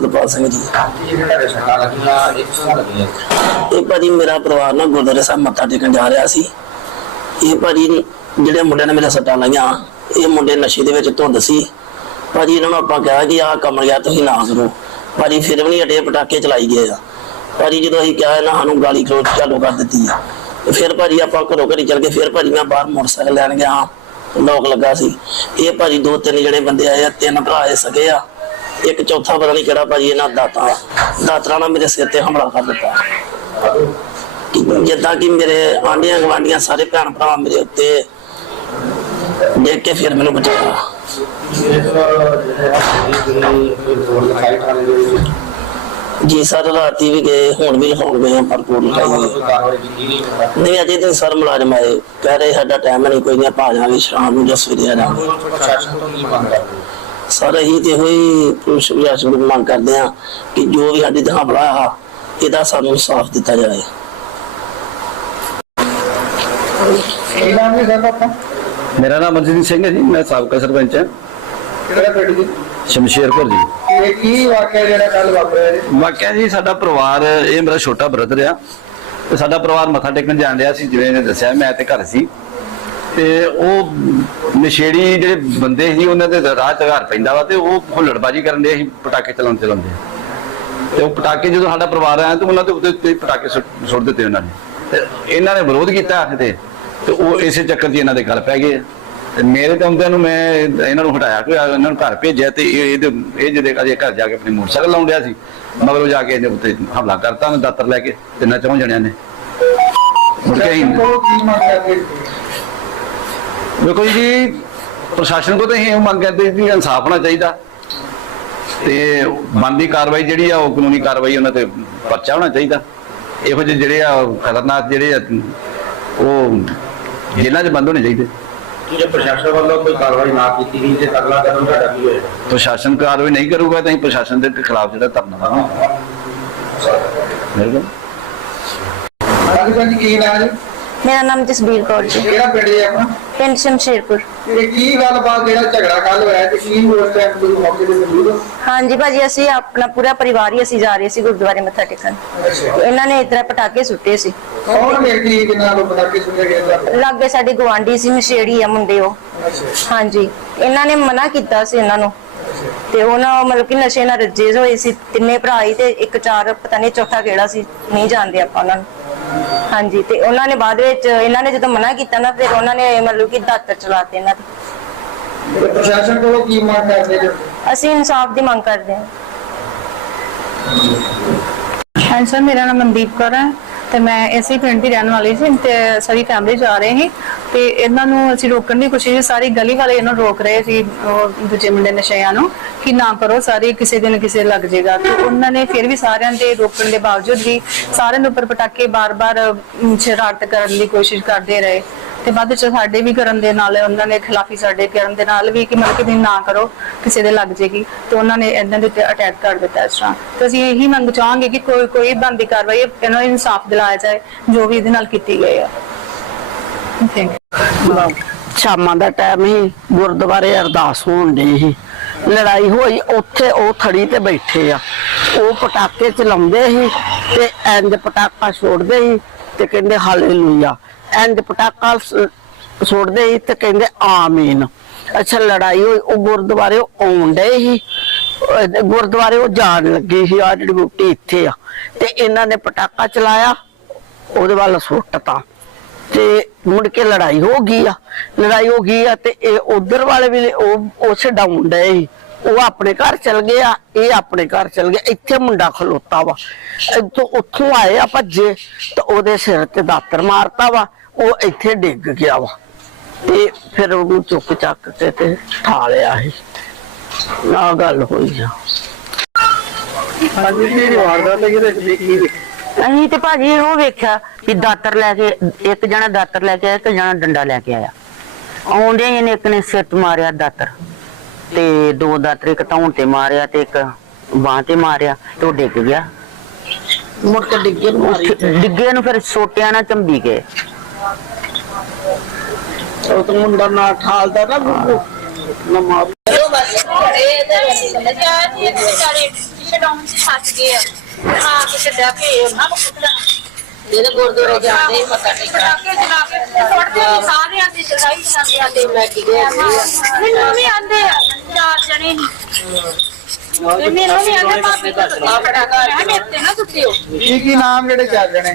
ਗੁਰਦਪਾਲ ਸਿੰਘ ਜੀ। ਇਹ ਭਾਜੀ ਮੇਰਾ ਪਰਿਵਾਰ ਨਾ ਗੁਰਦੁਆਰੇ ਸਾਹਿਬ ਮੱਥਾ ਟੇਕਣ ਜਾ ਰਿਹਾ ਸੀ। ਇਹ ਭਾਜੀ ਜਿਹੜੇ ਮੁੰਡਿਆਂ ਨੇ ਮੇਰੇ ਸੱਟਾਂ ਲਾਈਆਂ, ਇਹ ਮੁੰਡੇ ਨਸ਼ੇ ਦੇ ਵਿੱਚ ਧੁੰਦ ਸੀ। ਭਾਜੀ ਇਹਨਾਂ ਨੂੰ ਆਪਾਂ ਕਿਹਾ ਕਿ ਆਹ ਕੰਮ ਗਿਆ, ਤੁਸੀਂ ਨਾ ਕਰੋ। ਭਾਜੀ ਫਿਰ ਵੀ ਨਹੀਂ ਅੜੇ ਪਟਾਕੇ ਚਲਾਈ ਗਏ ਆ। ਭਾਜੀ ਜਦੋਂ ਅਸੀਂ ਕਿਹਾ ਇਹਨਾਂ ਸਾਨੂੰ ਗਾਲੀ ਗਲੋਚ ਚਾਲੂ ਕਰ ਦਿੱਤੀ ਆ ਫਿਰ ਭਾਜੀ ਆਪਾਂ ਘਰੋਂ ਘਰੀ ਚੱਲ ਕੇ ਫਿਰ ਭਾਜੀ ਮੈਂ ਬਾਹਰ ਮੋਟਰਸਾਈਕਲ ਲੈਣ ਗਿਆ ਲੋਕ ਲੱਗਾ ਸੀ। ਇਹ ਭਾਜੀ ਦੋ ਤਿੰਨ ਜਿਹੜੇ ਬੰਦੇ ਆਏ ਆ, ਤਿੰਨ ਭਰਾ ਆਏ ਸਕੇ ਆ। ਇੱਕ ਚੌਥਾ ਪਤਾ ਨਹੀਂ ਕਿਹੜਾ ਭਾਜੀ ਇਹਨਾਂ ਦਾਤਾ ਦਾਤਰਾ ਨਾਲ ਮੇਰੇ ਸਿਰ ਤੇ ਹਮਲਾ ਕਰ ਦਿੱਤਾ। ਜਿੱਦਾਂ ਕਿ ਮੇਰੇ ਆਂਢੀਆਂ ਗਵਾਂਢੀਆਂ ਸਾਰੇ ਭੈਣ ਭਰਾ ਮੇਰੇ ਉੱਤੇ ਦੇਖ ਕੇ ਫਿਰ ਮੈਨੂੰ ਬਚਾਇਆ। ਜੀ ਸਰ, ਰਾਤੀ ਵੀ ਗਏ, ਹੁਣ ਵੀ ਲਿਖਾਉਣ ਗਏ ਆ, ਪਰ ਕੋਈ ਨਹੀਂ। ਨਹੀਂ, ਅਜੇ ਤਾਂ ਸਰ ਮੁਲਾਜ਼ਮ ਆਏ। ਕਹਿ ਰਹੇ ਸਾਡਾ ਟਾਈਮ ਨਹੀਂ ਕੋਈ ਨਹੀਂ, ਆਪਾਂ ਆ ਜਾਵਾਂਗੇ ਸ਼ਾਮ ਨੂੰ ਜਾਂ ਸਵੇਰੇ ਆ ਜਾਵਾਂਗੇ। ਸਰ ਅਸੀਂ ਤੇ ਹੋਈ ਪੁਲਿਸ ਪ੍ਰਸ਼ਾਸਨ ਨੂੰ ਮੰਗ ਕਰਦੇ ਆ ਕਿ ਜੋ ਵੀ ਸਾਡੇ ਤੇ ਹਮਲਾ ਆ ਇਹਦਾ ਸਾਨੂੰ ਇਨਸਾਫ ਦਿੱਤਾ ਜਾਵੇ। ਮੇਰਾ ਨਾਮ ਅਮਰਜੀਤ ਸਿੰਘ ਹੈ ਜੀ ਮੈਂ ਸਾਬਕਾ ਸਰਪੰਚ ਹਾਂ। ਕਿਹੜਾ ਪਿੰਡ ਜੀ? ਸ਼ਮਸ਼ੇਰਪੁਰ ਜੀ। ਇਹ ਕੀ ਵਾਕਿਆ ਜਿਹੜਾ ਕੱਲ ਵਾਪਰਿਆ ਜੀ? ਵਾਕਿਆ ਜੀ ਸਾਡਾ ਪਰਿਵਾਰ ਇਹ ਮੇਰਾ ਛੋਟਾ ਬ੍ਰਦਰ ਆ। ਤੇ ਸਾਡਾ ਪਰਿਵਾਰ ਮੱਥਾ ਟੇਕਣ ਜਾਣ ਰਿਹਾ ਸੀ ਜਿਵੇਂ ਇਹਨੇ ਦੱਸਿਆ ਮੈਂ ਤੇ ਘਰ ਸੀ। ਤੇ ਉਹ ਨਸ਼ੇੜੀ ਜਿਹੜੇ ਬੰਦੇ ਸੀ, ਉਹਨਾਂ ਦੇ ਰਾਹ ਚ ਪੈਂਦਾ ਵਾ ਤੇ ਉਹ ਹੁੱਲੜਬਾਜੀ ਕਰਨ ਦੇ ਸੀ, ਪਟਾਕੇ ਚਲਾਉਣ ਚਲਾਉਂਦੇ। ਤੇ ਉਹ ਪਟਾਕੇ ਜਦੋਂ ਸਾਡਾ ਪਰਿਵਾਰ ਆਇਆ ਤੇ ਉਹਨਾਂ ਦੇ ਉੱਤੇ ਉੱਤੇ ਪਟਾਕੇ ਸੁੱਟ ਦਿੱਤੇ ਉਹਨਾਂ ਨੇ। ਤੇ ਇਹਨਾਂ ਨੇ ਵਿਰੋਧ ਕੀਤਾ ਤੇ ਤੇ ਉਹ ਇਸੇ ਚੱਕਰ 'ਚ ਇਹਨਾਂ ਦੇ ਗੱਲ ਪੈ ਗਏ। ਤੇ ਮੇਰੇ ਤੇ ਆਉਂਦਿਆਂ ਨੂੰ ਮੈਂ ਇਹਨਾਂ ਨੂੰ ਹਟਾਇਆ ਕਿ ਇਹਨਾਂ ਨੂੰ ਘਰ ਭੇਜਿਆ ਤੇ ਇਹ ਇਹਦੇ ਇਹ ਜਿਹੜੇ ਅਜੇ ਘਰ ਜਾ ਕੇ ਆਪਣੀ ਮੋਟਰਸਾਈਕਲ ਲਾਉਣ ਡਿਆ ਸੀ। ਮਗਰੋਂ ਜਾ ਕੇ ਇਹਦੇ ਉੱਤੇ ਹਮਲਾ ਕਰਤਾ ਉਹਨੇ ਦਾਤਰ ਲੈ ਕੇ, ਤਿੰਨਾਂ ਚੌਂ ਜਣਿਆਂ ਨੇ। ਮੁੜ ਕੇ ਅਸੀਂ ਦੇਖੋ ਜੀ ਪ੍ਰਸ਼ਾਸਨ ਕੋਲ ਤਾਂ ਇਹ ਮੰਗ ਕਰਦੇ ਸੀ ਕਿ ਇਨਸਾਫ ਹੋਣਾ ਚਾਹੀਦਾ। ਤੇ ਬਣਦੀ ਕਾਰਵਾਈ ਜਿਹੜੀ ਆ ਉਹ ਕਾਨੂੰਨੀ ਕਾਰਵਾਈ ਉਹਨਾਂ ਤੇ ਪਰਚਾ ਹੋਣਾ ਚਾਹੀਦਾ। ਇਹੋ ਜਿਹੇ ਜਿਹੜੇ ਆ ਖਤਰਨਾਕ ਜਿਹੜੇ ਆ ਉਹ ਜੇਲ੍ਹਾਂ 'ਚ ਬੰਦ ਹੋਣੇ ਚਾਹੀਦੇ। ਜੇ ਪ੍ਰਸ਼ਾਸਨ ਵੱਲੋਂ ਕੋਈ ਕਾਰਵਾਈ ਨਾ ਕੀਤੀ ਗਈ ਤੇ ਅਗਲਾ ਕਦਮ ਤੁਹਾਡਾ ਕੀ ਹੋਏਗਾ? ਪ੍ਰਸ਼ਾਸਨ ਕਾਰਵਾਈ ਨਹੀਂ ਕਰੂਗਾ ਤਾਂ ਅਸੀਂ ਪ੍ਰਸ਼ਾਸਨ ਦੇ ਖਿਲਾਫ ਜਿਹੜਾ ਧਰਨਾ ਲਾਵਾਂਗੇ। ਬਿਲਕੁਲ ਕੀ ਨਾਮ ਮੇਰਾ ਨਾਮ ਜਸਬੀਰ ਕੌਰ ਜੀ। ਕਿਹੜਾ ਪਿੰਡ ਹੈ ਆਪਣਾ? ਪਿੰਡ ਸ਼ਮਸ਼ੇਰਪੁਰ। ਇਹ ਕੀ ਗੱਲਬਾਤ ਜਿਹੜਾ ਝਗੜਾ ਕੱਲ ਹੋਇਆ ਤੇ ਕੀ ਉਸ ਟਾਈਮ ਕੋਈ ਮੌਕੇ ਤੇ ਮੌਜੂਦ ਹੋ? ਹਾਂਜੀ ਭਾਜੀ ਅਸੀਂ ਆਪਣਾ ਪੂਰਾ ਪਰਿਵਾਰ ਹੀ ਅਸੀਂ ਜਾ ਰਹੇ ਸੀ ਗੁਰਦੁਆਰੇ ਮੱਥਾ ਟੇਕਣ। ਅੱਛਾ। ਇਹਨਾਂ ਨੇ ਇਤਰਾ ਪਟਾਕੇ ਸੁੱਟੇ ਸੀ। ਕੌਣ ਵਿਅਕਤੀ ਕਿੰਨਾ ਲੋਕ ਪਟਾਕੇ ਸੁਣੇ ਗਏ ਤਾਂ ਲਾਗੇ ਸਾਡੇ ਗਵਾਂਢੀ ਸੀ ਨਸ਼ੇੜੀ ਆ ਮੁੰਡੇ ਉਹ। ਅੱਛਾ। ਹਾਂਜੀ। ਇਹਨਾਂ ਨੇ ਮਨਾ ਕੀਤਾ ਸੀ ਇਹਨਾਂ ਨੂੰ। ਤੇ ਉਹਨਾਂ ਮਤਲਬ ਕਿ ਨਸ਼ੇ ਨਾਲ ਰੱਜੇ ਹੋਏ ਸੀ। ਤਿੰਨੇ ਭਰਾ ਹੀ ਤੇ ਇੱਕ ਚਾਰ ਪਤਾ ਨਹੀਂ ਚੌਥਾ ਕਿਹੜਾ ਸੀ ਨਹੀਂ ਜਾਣਦੇ ਆਪਾਂ ਉਹਨਾਂ ਨੂੰ। ਹਾਂਜੀ ਤੇ ਉਹਨਾਂ ਨੇ ਬਾਅਦ ਵਿੱਚ ਇਹਨਾਂ ਨੇ ਜਦੋਂ ਮਨਾ ਕੀਤਾ ਨਾ ਫਿਰ ਉਹਨਾਂ ਨੇ ਮਤਲਬ ਕਿ ਦਾਤਰ ਚਲਾਤੇ ਇਹਨਾਂ ਤੇ ਤੇ ਪ੍ਰਸ਼ਾਸਨ ਕੋਲੋਂ ਕੀ ਮੰਗ ਕਰਦੇ ਜੋ ਅਸੀਂ ਇਨਸਾਫ ਦੀ ਮੰਗ ਕਰਦੇ ਹਾਂ। ਹਾਂਜੀ ਸਰ ਮੇਰਾ ਨਾਮ ਮਨਦੀਪ ਕੌਰ ਹੈ। ਤੇ ਮੈਂ ਇਸੇ ਪਿੰਡ ਦੀ ਰਹਿਣ ਵਾਲੀ ਸੀ ਤੇ ਸਾਰੀ ਫੈਮਿਲੀ ਜਾ ਰਹੇ ਸੀ ਤੇ ਇਹਨਾਂ ਨੂੰ ਅਸੀਂ ਰੋਕਣ ਦੀ ਕੋਸ਼ਿਸ਼ ਸਾਰੀ ਗਲੀ ਵਾਲੇ ਇਹਨਾਂ ਨੂੰ ਰੋਕ ਰਹੇ ਸੀ, ਉਹ ਦੂਜੇ ਮੁੰਡੇ ਨਸ਼ਿਆਂ ਨੂੰ ਕਿ ਨਾ ਕਰੋ, ਸਾਰੇ ਕਿਸੇ ਦਿਨ ਕਿਸੇ ਲੱਗ ਜਾਏਗਾ ਤੇ ਉਹਨਾਂ ਨੇ ਫਿਰ ਵੀ ਸਾਰਿਆਂ ਦੇ ਰੋਕਣ ਦੇ ਬਾਵਜੂਦ ਵੀ ਸਾਰਿਆਂ ਦੇ ਉੱਪਰ ਪਟਾਕੇ ਬਾਰ-ਬਾਰ ਸ਼ਰਾਰਤ ਕਰਨ ਦੀ ਕੋਸ਼ਿਸ਼ ਕਰਦੇ ਰਹੇ। ਤੇ ਬਾਅਦ ਵਿੱਚ ਸਾਡੇ ਵੀ ਕਰਨ ਦੇ ਨਾਲ, ਉਹਨਾਂ ਨੇ ਖਿਲਾਫੀ ਸਾਡੇ ਕਰਨ ਦੇ ਨਾਲ ਵੀ ਕਿ ਮਤਲਬ ਕਿ ਨਾ ਕਰੋ। ਕਿਸੇ ਦੇ ਲੱਗ ਜੇਗੀ, ਤੇ ਉਹਨਾਂ ਨੇ ਇਹਨਾਂ ਦੇ ਉੱਤੇ ਅਟੈਕ ਕਰ ਦਿੱਤਾ ਇਸ ਤਰ੍ਹਾਂ। ਤੇ ਅਸੀਂ ਇਹੀ ਮੰਗ ਚਾਹਾਂਗੇ ਕਿ ਕੋਈ ਕੋਈ ਬੰਦੀ ਕਾਰਵਾਈ ਇਹਨਾਂ ਨੂੰ ਇਨਸਾਫ ਦਿਲਾਇਆ ਜਾਏ, ਜੋ ਵੀ ਇਹਦੇ ਨਾਲ ਕੀਤੀ ਗਈ ਹੈ ਥੈਂਕ ਯੂ ਸ਼ਾਮਾਂ ਦਾ ਟਾਈਮ ਹੀ ਗੁਰਦੁਆਰੇ ਅਰਦਾਸ ਹੋਣ ਦੀ ਸੀ। ਲੜਾਈ ਹੋਈ, ਉੱਥੇ ਉਹ ਥੜੀ ਤੇ ਬੈਠੇ ਆ। ਉਹ ਪਟਾਕੇ ਚਲਾਉਂਦੇ ਸੀ ਤੇ ਇੰਜ ਪਟਾਕਾ ਛੋੜਦੇ ਸੀ ਤੇ ਕਹਿੰਦੇ ਹਾਲੇਲੂਇਆ। ਇੰਜ ਪਟਾਕਾ ਸ- ਛੋੜਦੇ ਸੀ ਤੇ ਕਹਿੰਦੇ ਆਮੀਨ। ਅੱਛਾ, ਲੜਾਈ ਹੋਈ, ਉਹ ਗੁਰਦੁਆਰੇ ਆਉਣ ਡਏ ਸੀ। ਉਹ ਗੁਰਦੁਆਰੇ ਉਹ ਜਾਣ ਲੱਗੀ ਸੀ ਆ ਜਿਹੜੀ ਬੂਟੀ ਇੱਥੇ ਆ। ਤੇ ਇਹਨਾਂ ਨੇ ਪਟਾਕਾ ਚਲਾਇਆ, ਉਹਦੇ ਵੱਲ ਸੁੱਟਤਾ ਤੇ। ਮੁੜ ਕੇ ਲੜਾਈ ਹੋ ਗਈ ਆ। ਲੜਾਈ ਹੋ ਗਈ ਆ ਤੇ ਇਹ ਉਧਰ ਵਾਲੇ ਵੀ ਉਹ ਉਸ ਡਾਊਨ ਡਏ ਸੀ। ਉਹ ਆਪਣੇ ਘਰ ਚਲ ਗਏ ਆ, ਇਹ ਆਪਣੇ ਘਰ ਚਲ ਗਿਆ ਇੱਥੇ ਮੁੰਡਾ ਖਲੋਤਾ ਵਾ। ਇੱਥੋਂ ਉੱਥੋਂ ਆਏ ਆ ਭੱਜੇ, ਤੇ ਉਹਦੇ ਸਿਰ ਤੇ ਦਾਤਰ ਮਾਰਤਾ ਵਾ। ਉਹ ਇੱਥੇ ਡਿੱਗ ਗਿਆ ਵਾ। ਤੇ ਫਿਰ ਉਹਨੂੰ ਚੁੱਕ ਚੱਕ ਕੇ ਤੇ ਠਾ ਲਿਆ ਸੀ। ਆ ਗੱਲ ਹੋਈ ਆ। ਹਾਂਜੀ ਜਿਹੜੀ ਵਾਰਦਾਤ ਹੈ ਇਹਦੇ ਵਿੱਚ ਕੀ ਅਸੀਂ ਤੇ ਭਾਜੀ ਇਹੋ ਵੇਖਿਆ ਵੀ ਦਾਤਰ ਲੈ ਕੇ ਇੱਕ ਜਣਾ ਦਾਤਰ ਲੈ ਕੇ ਆਇਆ ਇੱਕ ਜਣਾ ਡੰਡਾ ਲੈ ਕੇ ਆਇਆ। ਆਉਂਦੇ ਹੀ ਇਹਨੇ ਇੱਕ ਨੇ ਸਿਰ ਤੇ ਮਾਰਿਆ ਦਾਤਰ। ਤੇ ਦੋ ਦਾਤਰ ਇੱਕ ਧੌਣ ਤੇ ਮਾਰਿਆ ਤੇ ਇੱਕ ਬਾਂਹ ਤੇ ਮਾਰਿਆ ਤੇ ਉਹ ਡਿੱਗ ਗਿਆ। ਮੁੜ ਕੇ ਡਿੱਗੇ ਨੂੰ ਮਾਰੀ। ਡਿੱਗੇ ਨੂੰ ਫਿਰ ਸੋਟਿਆਂ ਨਾਲ ਚੰਬੀ ਗਏ। ਉਹ ਤਾਂ ਮੁੰਡਾ ਨਾ ਠਾਲਦਾ ਨਾ ਗੁੱਗੂ ਨਾ ਮਾਰ ਜਿਹੜੇ ਗੁਰਦੁਆਰੇ ਜਾਂਦੇ ਮੱਥਾ ਪਟਾਕੇ ਚਲਾ ਕੇ ਸੁੱਟਦੇ ਨੇ ਸਾਰਿਆਂ ਦੀ ਚੜਾਈ ਜਾਂਦੇ ਆਂਦੇ। ਲੈ ਕੇ ਗਏ ਮੈਨੂੰ ਵੀ ਆਂਦੇ ਆ ਚਾਰ ਜਣੇ ਨਹੀਂ ਮੈਨੂੰ ਵੀ ਆਂਦੇ ਭਾਬੀ ਤੋਂ ਪਟਾਕਾ ਮੈਂ ਮੇਰੇ ਤੇ ਨਾ ਸੁੱਟਿਓ। ਕੀ ਕੀ ਨਾਮ ਜਿਹੜੇ ਚੱਲ ਜਣੇ?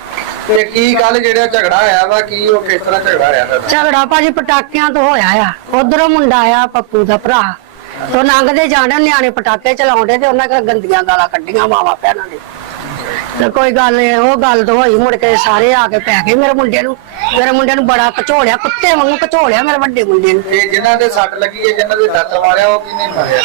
ਤੇ ਕੀ ਗੱਲ ਜਿਹੜਾ ਝਗੜਾ ਹੋਇਆ ਵਾ, ਕੀ ਉਹ ਕਿਸ ਤਰ੍ਹਾਂ ਝਗੜਾ ਹੋਇਆ ਤੁਹਾਡਾ? ਝਗੜਾ ਭਾਜੀ ਪਟਾਕਿਆਂ ਤੋਂ ਹੋਇਆ ਆ। ਉਧਰੋਂ ਮੁੰਡਾ ਆਇਆ ਪੱਪੂ ਦਾ ਭਰਾ। ਤੋਂ ਲੰਘਦੇ ਜਾਣੇ, ਨਿਆਣੇ ਪਟਾਕੇ ਚਲਾਉਂਦੇ ਤੇ ਉਹਨਾਂ ਕੋਲ ਗੰਦੀਆਂ ਗਾਲਾਂ ਕੱਢੀਆਂ ਮਾਵਾ ਭੈਣਾਂ ਨੇ ਤੇ ਕੋਈ ਗੱਲ ਨੀ, ਉਹ ਗੱਲ ਤੋਂ ਹੋਈ ਮੁੜ ਕੇ ਸਾਰੇ ਆ ਕੇ ਪੈ ਗਏ ਮੇਰੇ ਮੁੰਡੇ ਨੂੰ। ਮੇਰੇ ਮੁੰਡੇ ਨੂੰ ਬੜਾ ਕਚੋਲਿਆ ਕੁੱਤੇ ਵਾਂਗੂ ਕਚੋਲਿਆ ਮੇਰੇ ਵੱਡੇ ਮੁੰਡੇ ਨੂੰ। ਤੇ ਜਿਨ੍ਹਾਂ ਦੇ ਸੱਟ ਲੱਗੀ ਹੈ ਜਿਨ੍ਹਾਂ ਦੇ ਦਾਤਰ ਮਾਰਿਆ ਉਹ ਕਿਹਨੇ ਮਾਰਿਆ?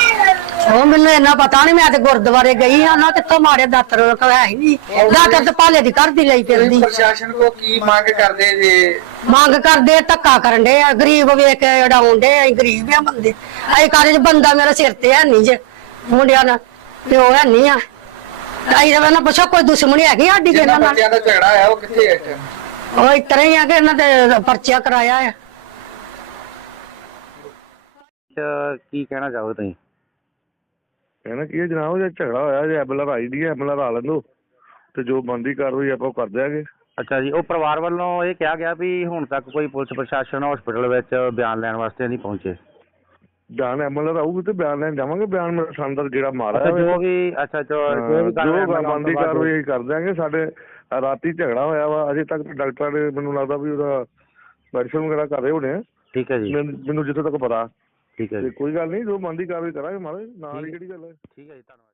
ਉਹ ਮੈਨੂੰ ਇੰਨਾ ਪਤਾ ਨਹੀਂ ਮੈਂ ਤੇ ਗੁਰਦੁਆਰੇ ਗਈ ਆ ਨਾ ਕਿੱਥੋਂ ਮਾਰੇ ਦਾਤਰ ਹੈ ਹੀ ਨਹੀਂ ਦਾਤਰ ਤੇ ਭਾਲੇ ਦੀ ਘਰ ਦੀ ਲਈ ਫਿਰਦੀ। ਪ੍ਰਸ਼ਾਸਨ ਕੋ ਕੀ ਮੰਗ ਕਰਦੇ ਜੇ? ਮੰਗ ਕਰਦੇ ਧੱਕਾ ਕਰਨ ਦੇ ਆ ਗਰੀਬ ਵੇਖ ਕੇ ਉਡਾਉਂਦੇ ਆ ਗਰੀਬ ਆ ਬੰਦੇ। ਅਸੀਂ ਕਾਲਜ ਬੰਦਾ ਮੇਰਾ ਸਿਰ ਤੇ ਹੈ ਨਹੀਂ ਜੇ ਮੁੰਡਿਆਂ ਨਾਲ ਤੇ ਉਹ ਹੈ ਨਹੀਂ ਆ। ਆਈ ਦਾ ਨਾ ਪੁੱਛੋ ਕੋਈ ਦੁਸ਼ਮਣੀ ਹੈਗੀ ਸਾਡੀ ਕਿ ਇਹਨਾਂ ਨਾਲ? ਬੱਚਿਆਂ ਦਾ ਝਗੜਾ ਹੋਇਆ ਉਹ ਕਿੱਥੇ ਹੈ time? ਉਹ ਇਸ ਤਰ੍ਹਾਂ ਹੀ ਆ ਕਿ ਇਹਨਾਂ ਤੇ ਪਰਚਾ ਕਰਾਇਆ ਆ। ਕੀ ਕਹਿਣਾ ਚਾਹੋ ਤੁਸੀਂ? ਕਹਿਣਾ ਕੀ ਹੈ ਜਨਾਬ ਜੇ ਝਗੜਾ ਹੋਇਆ ਜੇ ਐਮਐਲਆਰ ਆਈਡੀ ਹੈ ਐਮਐਲਆਰ ਆ ਲੈਂਦੋ। ਤੇ ਜੋ ਬੰਦੀ ਕਾਰਵਾਈ ਆਪਾਂ ਉਹ ਕਰ ਦਿਆਂਗੇ। ਅੱਛਾ ਜੀ ਉਹ ਪਰਿਵਾਰ ਵੱਲੋਂ ਇਹ ਕਿਹਾ ਗਿਆ ਵੀ ਹੁਣ ਤੱਕ ਕੋਈ ਪੁਲਿਸ ਪ੍ਰਸ਼ਾਸਨ ਹਸਪੀਟਲ ਵਿੱਚ ਬਿਆਨ ਲੈਣ ਵਾਸਤੇ ਨਹੀਂ ਪਹੁੰਚੇ। ਬਿਆਨ ਐਮਐਲਆਰ ਆਊਗੀ ਤੇ ਬਿਆਨ ਲੈਣ ਜਾਵਾਂਗੇ ਬਿਆਨ ਮੇਰਾ ਸੰਦਰ ਜਿਹੜਾ ਮਾਰਾ ਅੱਛਾ ਜੋ ਵੀ ਅੱਛਾ ਜੋ ਜੋ ਵੀ ਕਾਰਵਾਈ ਅਸੀਂ ਕਰ ਦਿਆਂਗੇ। ਸਾਡੇ ਰਾਤੀ ਝਗੜਾ ਹੋਇਆ ਵਾ ਅਜੇ ਤੱਕ ਡਾਕਟਰਾਂ ਨੇ ਮੈਨੂੰ ਲੱਗਦਾ ਵੀ ਉਹਦਾ ਮੈਡੀਸਨ ਵਗੈਰਾ ਕਰ ਰਹੇ ਹੋਣੇ ਆ। ਠੀਕ ਹੈ ਜੀ। ਮੈਨੂੰ ਜਿੱਥੇ ਤੱਕ ਪਤਾ। ਠੀਕ ਹੈ ਜੀ। ਕੋਈ ਗੱਲ ਨਹੀਂ ਜੋ ਬੰਦੀ ਕਾਰਵਾਈ ਕਰਾਂਗੇ ਮਾਰੇ ਨਾਲ ਹੀ ਕਿਹੜੀ ਗੱਲ ਹੈ। ਠੀਕ ਹੈ ਜੀ ਧੰਨਵਾਦ।